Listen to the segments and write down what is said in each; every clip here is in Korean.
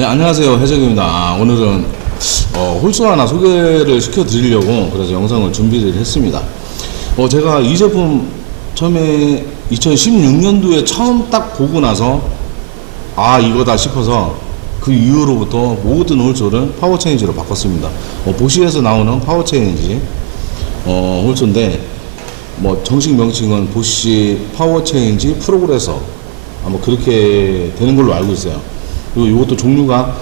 네, 안녕하세요. 해적입니다. 아, 오늘은 어, 홀수 하나 소개를 시켜드리려고 그래서 영상을 준비를 했습니다. 어, 제가 이 제품 처음에 2016년도에 처음 딱 보고 나서 아 이거다 싶어서 그 이후로부터 모든 홀수를 파워체인지로 바꿨습니다. 어, 보시에서 나오는 파워체인지 어, 홀수인데 뭐 정식 명칭은 보시 파워체인지 프로그레서 아마 그렇게 되는 걸로 알고 있어요. 그리고 이것도 종류가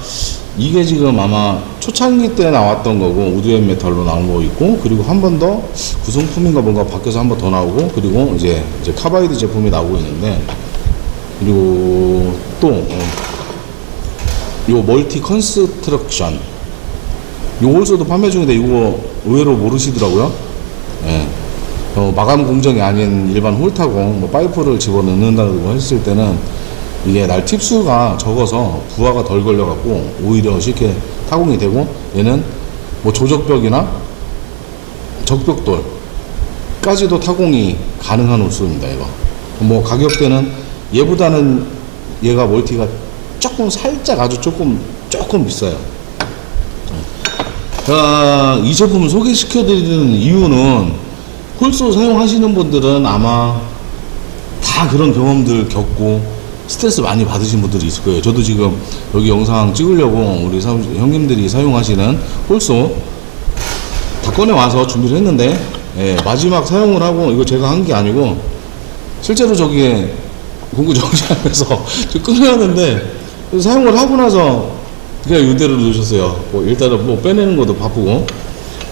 이게 지금 아마 초창기 때 나왔던 거고 우드앤 메탈로 나온 거 있고 그리고 한 번 더 구성품인가 뭔가 바뀌어서 한 번 더 나오고 그리고 이제 이제 카바이드 제품이 나오고 있는데 그리고 또 어, 요 멀티 컨스트럭션 요 홀서도 판매 중인데 이거 의외로 모르시더라고요. 예. 어, 마감 공정이 아닌 일반 홀타공 뭐 파이프를 집어넣는다고 했을 때는 이게 날 팁수가 적어서 부하가 덜 걸려갖고 오히려 쉽게 타공이 되고 얘는 뭐 조적벽이나 적벽돌까지도 타공이 가능한 홀수입니다 이거. 뭐 가격대는 얘보다는 얘가 멀티가 조금 살짝 아주 조금 조금 비싸요. 자, 이 제품을 소개시켜 드리는 이유는 홀소 사용하시는 분들은 아마 다 그런 경험들 겪고 스트레스 많이 받으신 분들이 있을 거예요. 저도 지금 여기 영상 찍으려고 우리 사- 형님들이 사용하시는 홀소 다 꺼내 와서 준비를 했는데 예, 마지막 사용을 하고 이거 제가 한 게 아니고 실제로 저기에 공구 정지하면서 저 끊어놨는데 사용을 하고 나서 그냥 이대로 놓으셨어요. 뭐 일단은 뭐 빼내는 것도 바쁘고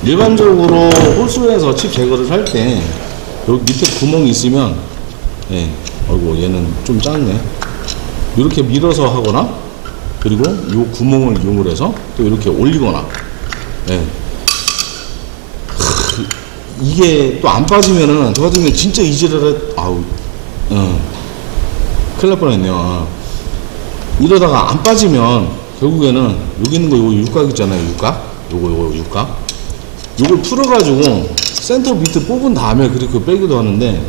일반적으로 홀수에서 칩 제거를 할 때 여기 밑에 구멍이 있으면 예, 아이고 얘는 좀 작네. 이렇게 밀어서 하거나 그리고 이 구멍을 이용을 해서 또 이렇게 올리거나 예. 크, 이게 또 안 빠지면은 저 같은 경우는 진짜 이지랄 아우 어. 큰일 날 뻔했네요. 어. 이러다가 안 빠지면 결국에는 여기 있는 거 요거 육각 있잖아요 육각 요거 요거 육각 요걸 풀어가지고 센터 밑에 뽑은 다음에 그렇게 빼기도 하는데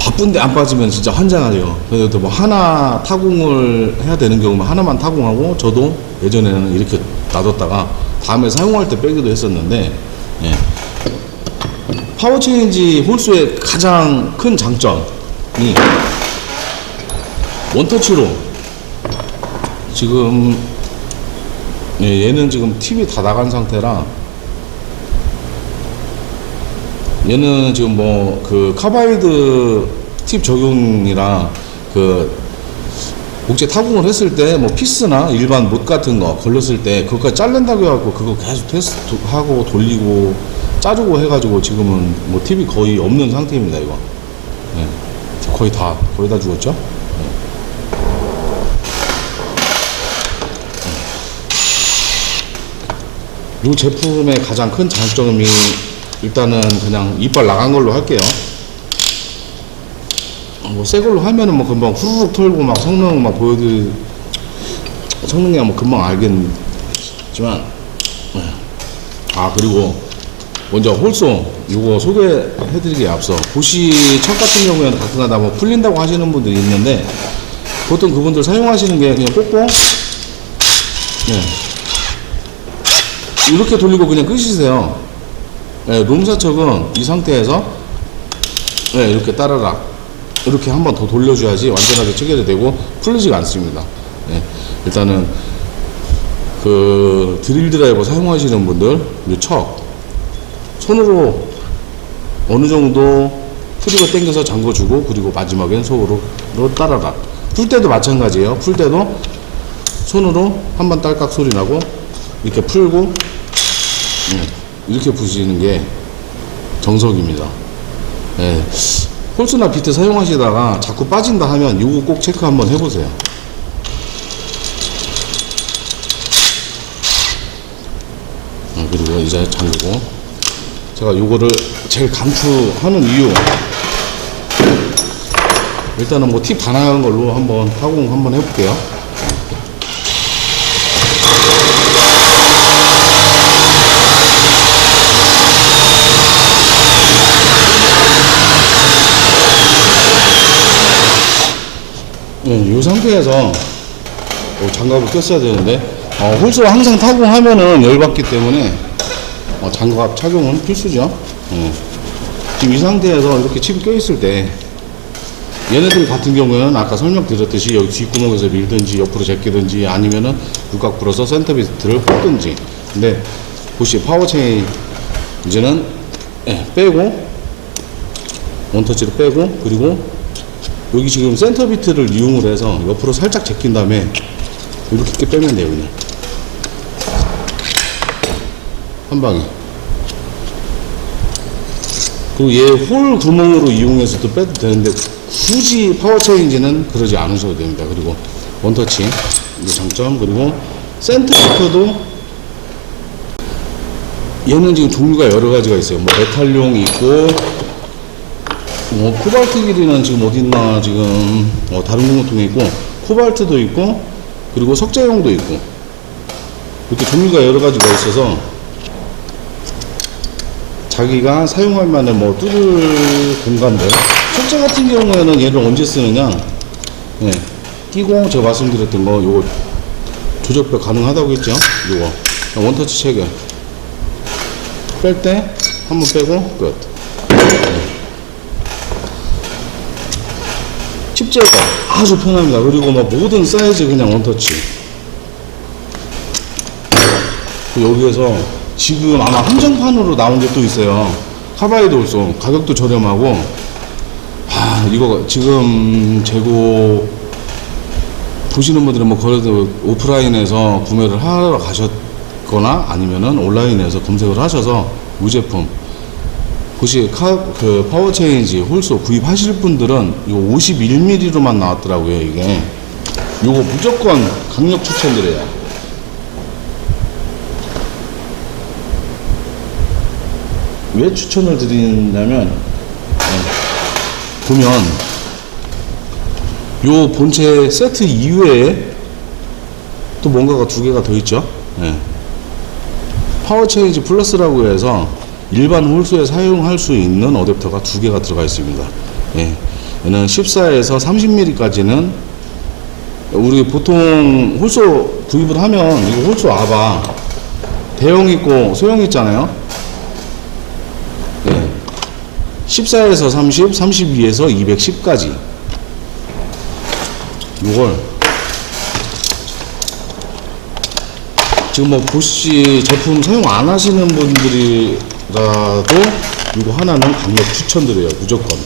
바쁜데 안 빠지면 진짜 환장하죠. 그래서 뭐 하나 타공을 해야 되는 경우면 하나만 타공하고 저도 예전에는 이렇게 놔뒀다가 다음에 사용할 때 빼기도 했었는데 예. 파워체인지 홀수의 가장 큰 장점이 원터치로 지금 예, 얘는 지금 팁이 다 나간 상태라 얘는 지금 뭐 그 카바이드 팁 적용이랑 그 목재 타공을 했을 때 뭐 피스나 일반 못 같은 거 걸렸을 때 그것까지 자른다고 해갖고 그거 계속 테스트 하고 돌리고 짜주고 해가지고 지금은 뭐 팁이 거의 없는 상태입니다 이거. 예. 거의 다 거의 다 죽었죠? 이 제품의 가장 큰 장점이 일단은 그냥 이빨 나간 걸로 할게요. 뭐새 걸로 하면은 뭐 금방 후루룩 털고 막 성능 막 보여드릴 성능이야 뭐 금방 알겠지만 네. 아 그리고 먼저 홀소 이거 소개해드리기에 앞서 보시 첫 같은 경우에는 가끔가다 뭐 풀린다고 하시는 분들이 있는데 보통 그분들 사용하시는 게 그냥 꽂고 네. 이렇게 돌리고 그냥 끄시세요. 네, 롬사척은 이 상태에서 네, 이렇게 따라락 이렇게 한 번 더 돌려줘야지 완전하게 체결이 되고 풀리지가 않습니다. 네, 일단은 그 드릴 드라이버 사용하시는 분들 이척 손으로 어느 정도 프리가 당겨서 잠궈주고 그리고 마지막엔 손으로 따라락 풀 때도 마찬가지예요. 풀 때도 손으로 한 번 딸깍 소리 나고 이렇게 풀고 예, 이렇게 부시는 게 정석입니다. 예, 홀수나 비트 사용하시다가 자꾸 빠진다 하면 이거 꼭 체크 한번 해보세요. 어, 그리고 이제 잠그고 제가 요거를 제일 감추하는 이유 일단은 뭐팁다 나간 걸로 한번 타공 한번 해볼게요. 네, 이 상태에서 어, 장갑을 꼈어야 되는데 어, 홀수 항상 타공하면은 열받기 때문에 어, 장갑 착용은 필수죠. 예. 지금 이 상태에서 이렇게 칩이 껴있을 때 얘네들 같은 경우에는 아까 설명드렸듯이 여기 뒷구멍에서 밀든지 옆으로 제끼든지 아니면은 육각 불어서 센터 비트를 뽑든지 근데 보시 파워체인 이제는 예, 빼고 원터치를 빼고 그리고 여기 지금 센터 비트를 이용을 해서 옆으로 살짝 제낀 다음에 이렇게 빼면 돼요 그냥 한 방에 그리고 얘 홀 구멍으로 이용해서도 빼도 되는데 굳이 파워 체인지는 그러지 않으셔도 됩니다. 그리고 원터치 이게 장점 그리고 센터 비트도 얘는 지금 종류가 여러 가지가 있어요. 뭐 메탈용 있고 뭐 코발트 길이는 지금 어딨나 지금 어, 다른 공통에 있고 코발트도 있고 그리고 석재용도 있고 이렇게 종류가 여러 가지가 있어서 자기가 사용할 만한 뭐 뚫을 공간들. 석재 같은 경우에는 얘를 언제 쓰느냐? 예, 끼고 제가 말씀드렸던 거 요거 조절표 가능하다고 했죠? 요거. 원터치 체결. 뺄 때 한번 빼고 끝 칩제가 아주 편합니다. 그리고 뭐 모든 사이즈 그냥 원터치. 여기에서 지금 아마 한정판으로 나온 게 또 있어요. 카바이드 올소 가격도 저렴하고. 아 이거 지금 재고 보시는 분들은 뭐 거래도 오프라인에서 구매를 하러 가셨거나 아니면은 온라인에서 검색을 하셔서 이 제품 혹시 카, 그 파워 체인지 홀소 구입하실 분들은 이거 51mm로만 나왔더라고요 이게 이거 무조건 강력 추천드려요. 왜 추천을 드리냐면 예, 보면 요 본체 세트 이외에 또 뭔가가 두 개가 더 있죠. 예. 파워 체인지 플러스라고 해서 일반 홀수에 사용할 수 있는 어댑터가 두 개가 들어가 있습니다. 예. 얘는 14에서 30mm까지는 우리 보통 홀수 구입을 하면 이거 홀수 아바 대형 있고 소형 있잖아요. 네. 14에서 30, 32에서 210까지. 요걸 지금 뭐 보시 제품 사용 안 하시는 분들이 라도 이거 하나는 강력 추천드려요. 무조건.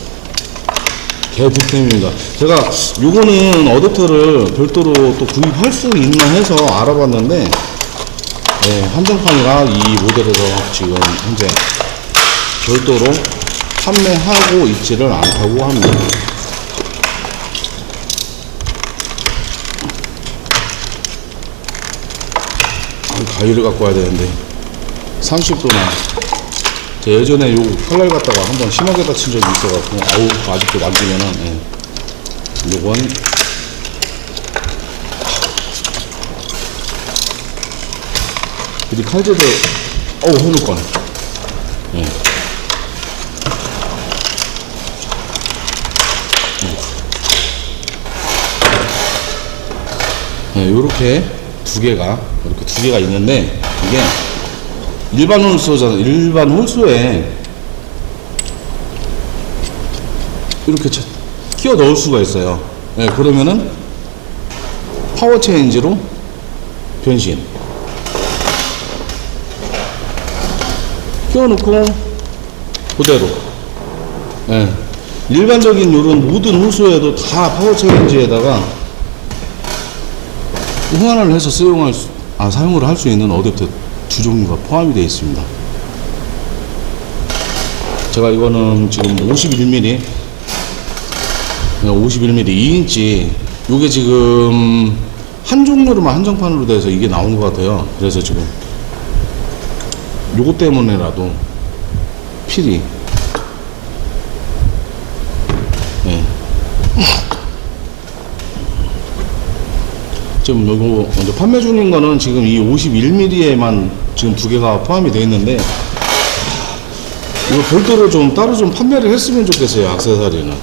개득템입니다. 제가 요거는 어댑터를 별도로 또 구입할 수 있나 해서 알아봤는데 네, 한정판이라 이 모델에서 지금 현재 별도로 판매하고 있지를 않다고 합니다. 아, 가위를 갖고 와야 되는데 30도나 제 예전에 요 칼날 갖다가 한번 심하게 다친 적이 있어갖고 아우 아직도 만지면은 예. 요건 이 칼질을 어우 해놓을 거네 예. 네, 요렇게 두 개가 이렇게 두 개가 있는데 이게 일반 홀수잖아 일반 홀수에 이렇게 차- 끼워 넣을 수가 있어요. 네, 그러면은 파워 체인지로 변신. 끼워 놓고 그대로. 예. 일반적인 요런 모든 홀수에도 다 파워 체인지에다가 호환을 해서 사용할 수, 아, 사용을 할 수 있는 어댑터 두 종류가 포함이 되어 있습니다. 제가 이거는 지금 51mm, 51mm 2인치, 요게 지금 한 종류로만 한정판으로 돼서 이게 나온 것 같아요. 그래서 지금 요거 때문에라도 필히 예. 지금 요거 판매 중인 거는 지금 이 51mm에만 지금 두 개가 포함이 되어 있는데 이거 별도로 좀 따로 좀 판매를 했으면 좋겠어요 악세사리는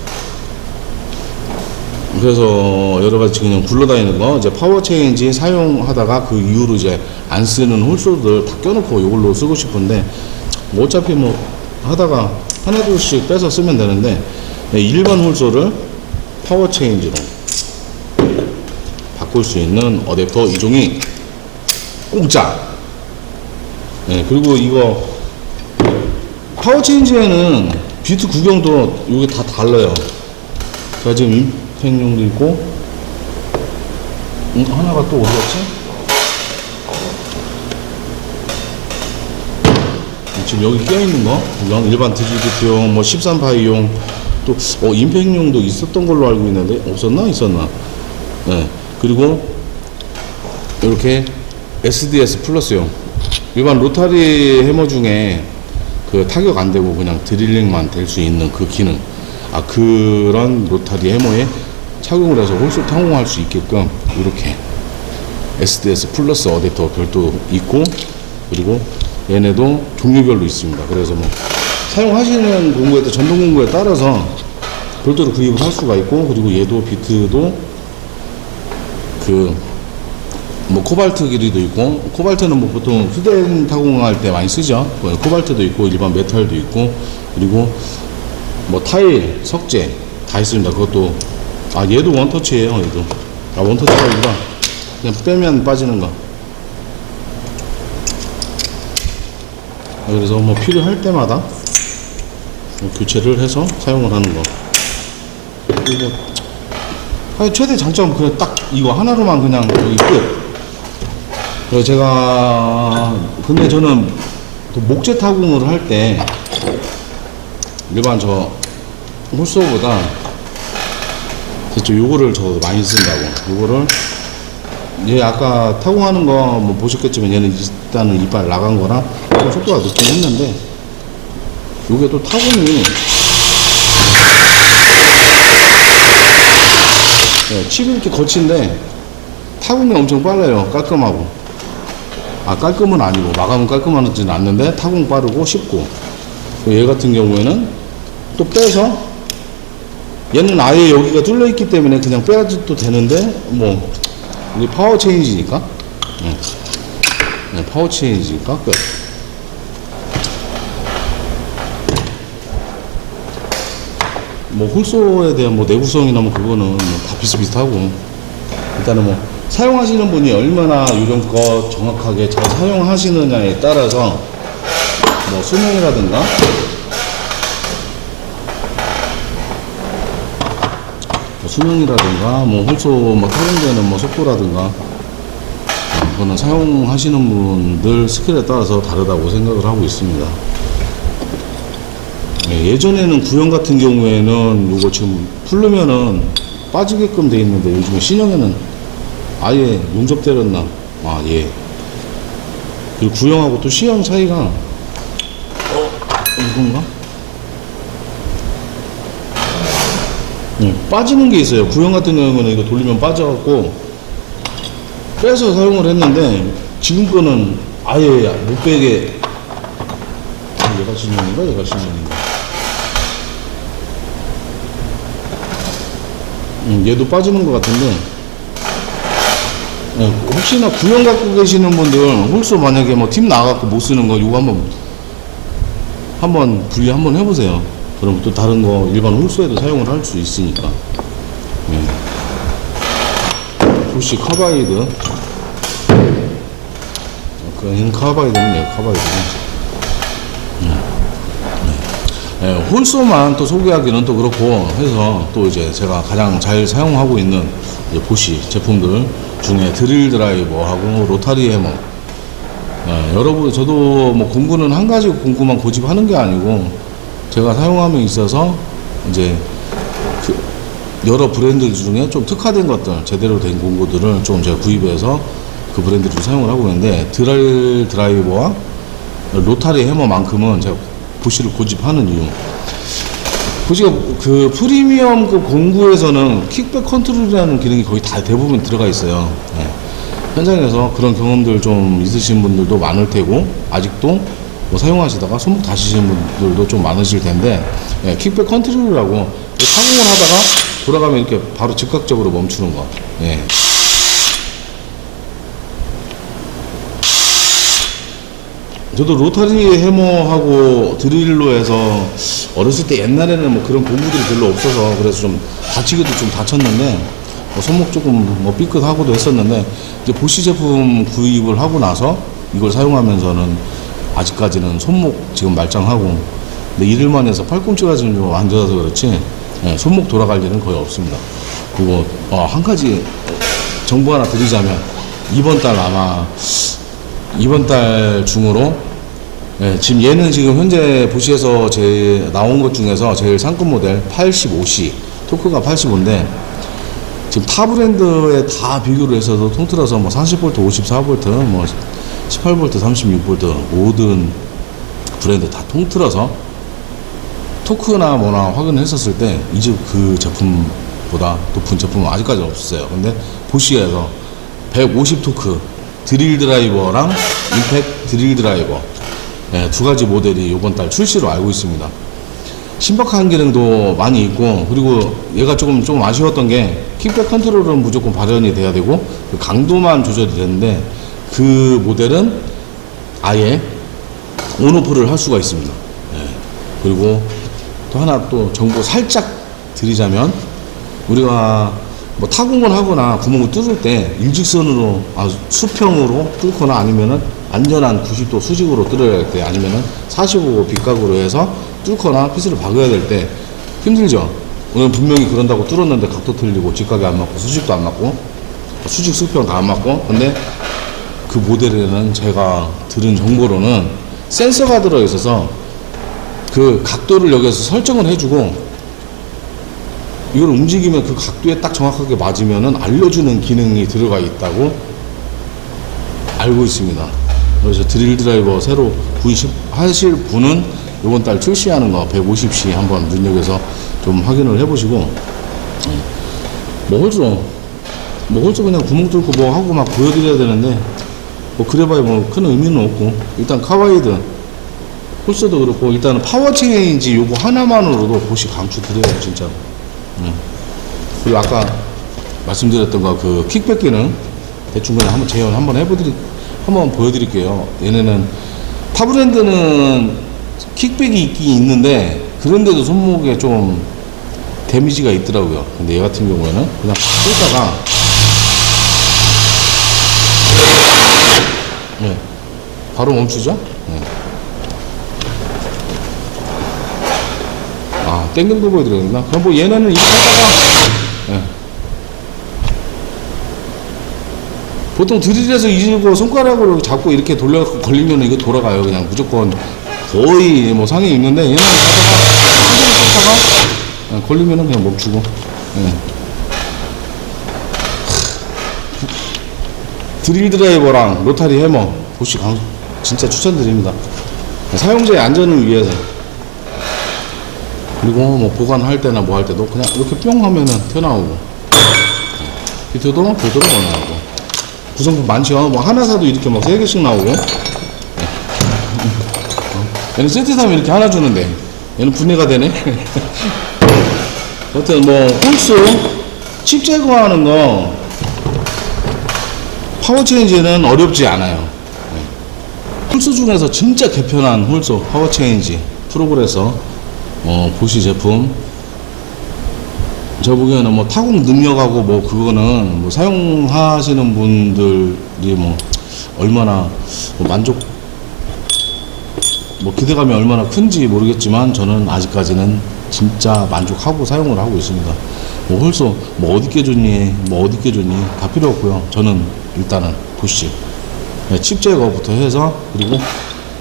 그래서 여러 가지 그냥 굴러다니는 거 이제 파워 체인지 사용하다가 그 이후로 이제 안 쓰는 홀소들 다 껴놓고 이걸로 쓰고 싶은데 뭐 어차피 뭐 하다가 하나 둘씩 빼서 쓰면 되는데 네, 일반 홀소를 파워 체인지로 바꿀 수 있는 어댑터 이종이 공짜. 네, 그리고 이거 파워 체인지에는 비트 구경도 이게 다 달라요. 자 지금 임팩용도 있고 음, 하나가 또 어디 갔지? 지금 여기 껴있는 거? 일반 디지비트용 뭐 13파이용 또 어, 임팩용도 있었던 걸로 알고 있는데 없었나? 있었나? 네. 그리고 이렇게 SDS 플러스용 일반 로타리 해머 중에 그 타격 안 되고 그냥 드릴링만 될 수 있는 그 기능 아 그런 로타리 해머에 착용을 해서 홀수 타공할 수 있게끔 이렇게 SDS 플러스 어댑터 별도 있고 그리고 얘네도 종류별로 있습니다. 그래서 뭐 사용하시는 공구에 따라 전동 공구에 따라서 별도로 구입을 할 수가 있고 그리고 얘도 비트도 그 뭐 코발트 길이도 있고 코발트는 뭐 보통 휴대폰 타공할 때 많이 쓰죠. 뭐 코발트도 있고 일반 메탈도 있고 그리고 뭐 타일, 석재 다 있습니다. 그것도 아 얘도 원터치예요. 얘도 아 원터치가 아니라 그냥 빼면 빠지는 거. 그래서 뭐 필요할 때마다 뭐 교체를 해서 사용을 하는 거. 그리고 아니, 최대 장점 그냥 딱 이거 하나로만 그냥 여기 끝. 그리고 제가 근데 저는 또 목재 타공을 할 때 일반 저 홀소보다 저쪽 요거를 저 많이 쓴다고. 요거를 얘 아까 타공하는 거 뭐 보셨겠지만 얘는 일단은 이빨 나간 거라 좀 속도가 늦긴 했는데 요게 또 타공이 네, 칩이 이렇게 거친데 타공이 엄청 빨라요. 깔끔하고 아 깔끔은 아니고 마감은 깔끔하지는 않는데 타공 빠르고 쉽고 얘 같은 경우에는 또 빼서 얘는 아예 여기가 뚫려 있기 때문에 그냥 빼야도 되는데 뭐 우리 파워 체인지니까 네. 네, 파워 체인지니까 끝. 뭐 홀소에 대한 뭐 내구성이나 뭐 그거는 뭐 다 비슷비슷하고 일단은 뭐 사용하시는 분이 얼마나 요령껏 정확하게 잘 사용하시느냐에 따라서 뭐 수명이라든가 뭐 수명이라든가 뭐 홀소 뭐 타공되는 뭐 속도라든가 어, 그거는 사용하시는 분들 스킬에 따라서 다르다고 생각을 하고 있습니다. 예, 예전에는 구형 같은 경우에는 요거 지금 풀르면은 빠지게끔 돼 있는데 요즘에 신형에는 아예 용접 때렸나? 아 예. 그리고 구형하고 또 C형 차이가 어 이건가? 예, 빠지는 게 있어요. 구형 같은 경우는 이거 돌리면 빠져갖고 빼서 사용을 했는데 지금 거는 아예 못 빼게 아, 얘가 신형인가? 얘가 신형인가? 음, 얘도 빠지는 것 같은데 예, 혹시나 구형 갖고 계시는 분들 홀소 만약에 뭐 팀 나가고 못 쓰는 거 이거 한번 한번 분리 한번 해보세요. 그럼 또 다른 거 일반 홀소에도 사용을 할 수 있으니까. 예. 혹시 카바이드 그는 카바이드는 예, 카바이드는 예, 홀소만 또 소개하기는 또 그렇고 해서 또 이제 제가 가장 잘 사용하고 있는 보시 제품들 중에 드릴 드라이버하고 로타리 해머 예, 여러분 저도 뭐 공구는 한 가지 공구만 고집하는 게 아니고 제가 사용함에 있어서 이제 그 여러 브랜드 중에 좀 특화된 것들 제대로 된 공구들을 좀 제가 구입해서 그 브랜드를 사용을 하고 있는데 드랄 드라이버와 로타리 해머만큼은 제가 보시를 고집하는 이유. 보시가 그 프리미엄 그 공구에서는 킥백 컨트롤이라는 기능이 거의 다 대부분 들어가 있어요. 예. 현장에서 그런 경험들 좀 있으신 분들도 많을 테고 아직도 뭐 사용하시다가 손목 다치시는 분들도 좀 많으실 텐데 예, 킥백 컨트롤이라고 타공을 하다가 돌아가면 이렇게 바로 즉각적으로 멈추는 거. 예. 저도 로타리 해머하고 드릴로 해서 어렸을 때 옛날에는 뭐 그런 공부들이 별로 없어서 그래서 좀 다치기도 좀 다쳤는데 뭐 손목 조금 뭐 삐끗하고도 했었는데 이제 보시 제품 구입을 하고 나서 이걸 사용하면서는 아직까지는 손목 지금 말짱하고 근데 이를만 해서 팔꿈치가 지금 좀 안 좋아서 그렇지 예, 손목 돌아갈 일은 거의 없습니다. 그리고 어, 한 가지 정보 하나 드리자면 이번 달 아마 이번 달 중으로 예, 지금 얘는 지금 현재 보시에서 제 나온 것 중에서 제일 상급 모델 85C 토크가 85인데 지금 타 브랜드에 다 비교를 해서도 통틀어서 뭐 40V, 54V, 뭐 18V, 36V 모든 브랜드 다 통틀어서 토크나 뭐나 확인했었을 때 이제 그 제품보다 높은 제품은 아직까지 없었어요. 근데 보시에서 150 토크 드릴 드라이버랑 임팩 드릴 드라이버 예, 두 가지 모델이 이번 달 출시로 알고 있습니다. 신박한 기능도 많이 있고 그리고 얘가 조금 좀 아쉬웠던 게 킥백 컨트롤은 무조건 발현이 돼야 되고 그 강도만 조절이 되는데 그 모델은 아예 온오프를 할 수가 있습니다. 예. 그리고 또 하나 또 정보 살짝 드리자면 우리가 뭐 타공을 하거나 구멍을 뚫을 때 일직선으로 아, 수평으로 뚫거나 아니면은 안전한 90도 수직으로 뚫어야 할 때 아니면은 45도 빗각으로 해서 뚫거나 피스를 박아야 될 때 힘들죠. 오늘 분명히 그런다고 뚫었는데 각도 틀리고 직각이 안 맞고 수직도 안 맞고 수직 수평 다 안 맞고 근데 그 모델에는 제가 들은 정보로는 센서가 들어 있어서 그 각도를 여기서 설정을 해주고 이걸 움직이면 그 각도에 딱 정확하게 맞으면은 알려주는 기능이 들어가 있다고 알고 있습니다. 그래서 드릴 드라이버 새로 구입하실 분은 이번 달 출시하는 거 150C 한번 눈여겨서 좀 확인을 해보시고 예. 뭐 홀수 뭐 홀수 그냥 구멍 뚫고 뭐 하고 막 보여드려야 되는데 뭐 그래봐야 뭐 큰 의미는 없고 일단 카와이드 홀수도 그렇고 일단은 파워 체인지 요거 하나만으로도 보시 강추 드려요 진짜 음. 그리고 아까 말씀드렸던 거 그 킥백 기능 대충 그냥 한번 재현 한번 해보드리 한번 보여드릴게요. 얘네는 타 브랜드는 킥백이 있긴 있는데 그런데도 손목에 좀 데미지가 있더라고요. 근데 얘 같은 경우에는 그냥 끌다가 네. 바로 멈추죠. 네. 아, 땡겨도 보여드려야 되나? 그럼 뭐 얘네는 이렇게 하다가, 예. 보통 드릴에서 이고 손가락으로 잡고 이렇게 돌려 걸리면 이거 돌아가요. 그냥 무조건 거의 뭐 상에 있는데 얘는 가다가 손으로 쳤다가 예, 걸리면은 그냥 멈추고. 예. 드릴 드라이버랑 로타리 해머 보시 강 진짜 추천드립니다. 사용자의 안전을 위해서. 그리고 뭐 보관할 때나 뭐 할 때도 그냥 이렇게 뿅 하면은 튀어나오고 비트도 보드로 나오고 구성품 많죠? 뭐 하나 사도 이렇게 막 세 개씩 나오고. 얘는 세트 사면 이렇게 하나 주는데. 얘는 분해가 되네. 여튼 뭐 홀수 칩 제거하는 거 파워 체인지는 어렵지 않아요. 네. 홀수 중에서 진짜 개편한 홀수 파워 체인지 프로그레서 어, 보시 제품 저 보기에는 뭐 타공 능력하고 뭐 그거는 뭐 사용하시는 분들이 뭐 얼마나 뭐 만족 뭐 기대감이 얼마나 큰지 모르겠지만 저는 아직까지는 진짜 만족하고 사용을 하고 있습니다. 뭐 홀소 뭐 어디 게 좋니 뭐 어디 게 좋니 다 필요 없고요. 저는 일단은 보시 네, 칩 제거부터 해서 그리고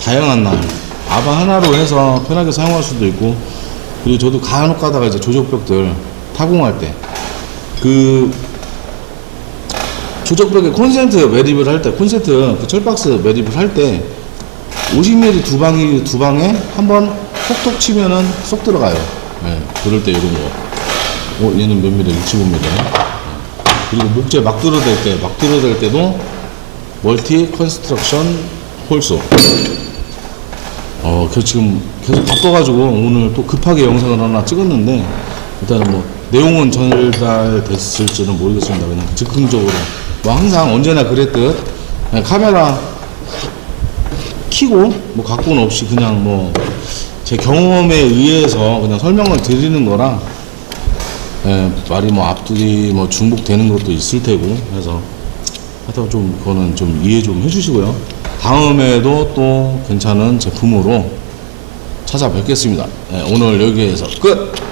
다양한 날 아바 하나로 해서 편하게 사용할 수도 있고 그리고 저도 간혹 가다가 이제 조적벽들 타공할 때 그 조적벽에 콘센트 매립을 할 때 콘센트 그 철박스 매립을 할 때 50mm 두 방이 두 방에 한 번 톡톡 치면은 쏙 들어가요. 예, 그럴 때 이런 거. 어, 얘는 몇 미리? 65mm. 그리고 목재 막 들어댈 때, 막 들어댈 때도 멀티 컨스트럭션 홀소. 어, 그 지금 계속 바빠가지고 오늘 또 급하게 영상을 하나 찍었는데 일단은 뭐 내용은 전달됐을지는 모르겠습니다. 그냥 즉흥적으로 뭐 항상 언제나 그랬듯 카메라 키고 뭐 각본 없이 그냥 뭐 제 경험에 의해서 그냥 설명을 드리는 거라 예, 말이 뭐 앞뒤 뭐 중복되는 것도 있을 테고 해서 하여튼 좀 그거는 좀 이해 좀 해주시고요. 다음에도 또 괜찮은 제품으로 찾아뵙겠습니다. 예, 오늘 여기에서 끝!